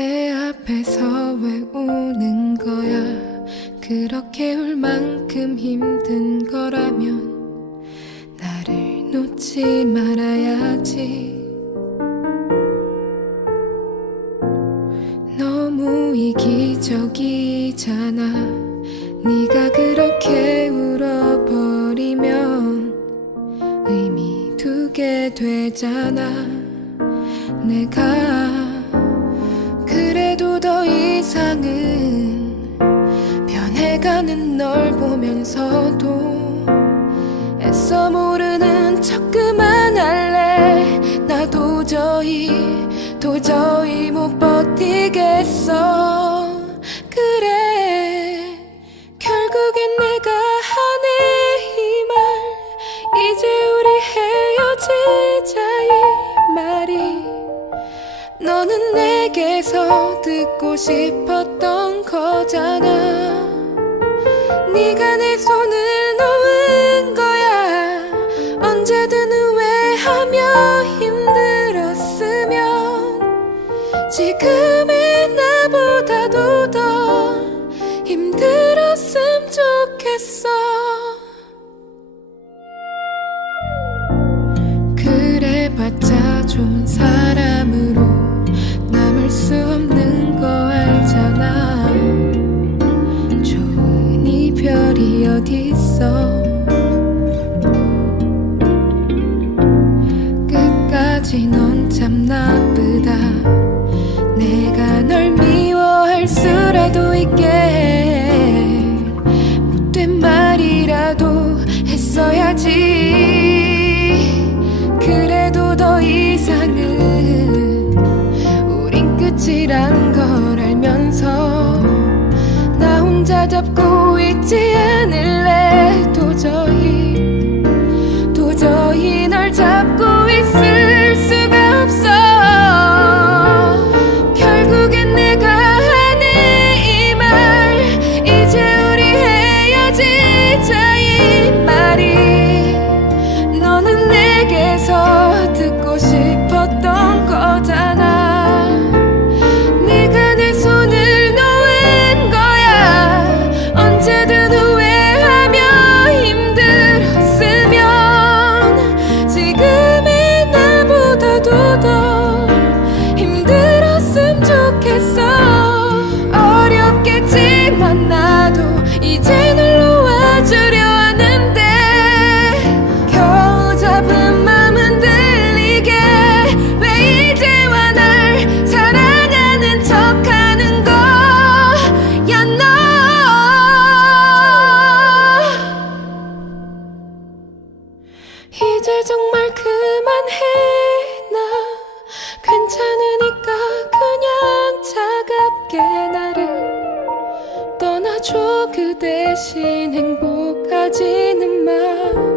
앞에서 왜 우는 거야. 그렇게 울 만큼 힘든 거라면 나를 놓지 말아야지. 너무 이기적이잖아. 네가 그렇게 울어버리면 의미 두게 되잖아. 내가 더 이상은 변해가는 널 보면서도 애써 모르는 척 그만 할래. 나 도저히 도저히 못 버티겠어 너는 내게서 듣고 싶었던 거잖아. 네가 내 손을 놓은 거야. 언제든 후회하며 힘들었으면 지금의 나보다도 더 힘들었으면 좋겠어. 그래봤자 좋은 사람으로 끝까지 넌참 나쁘다. 내가 널 미워할 수라도 있게 못된 말이라도 했어야지. 그래도 더 이상은 우린 끝이란 걸 알면서 나 혼자 잡고 있지 않을래? 도저히 도저히 널 잡고 그만해. 나 괜찮으니까 그냥 차갑게 나를 떠나줘. 그 대신 행복하지는 마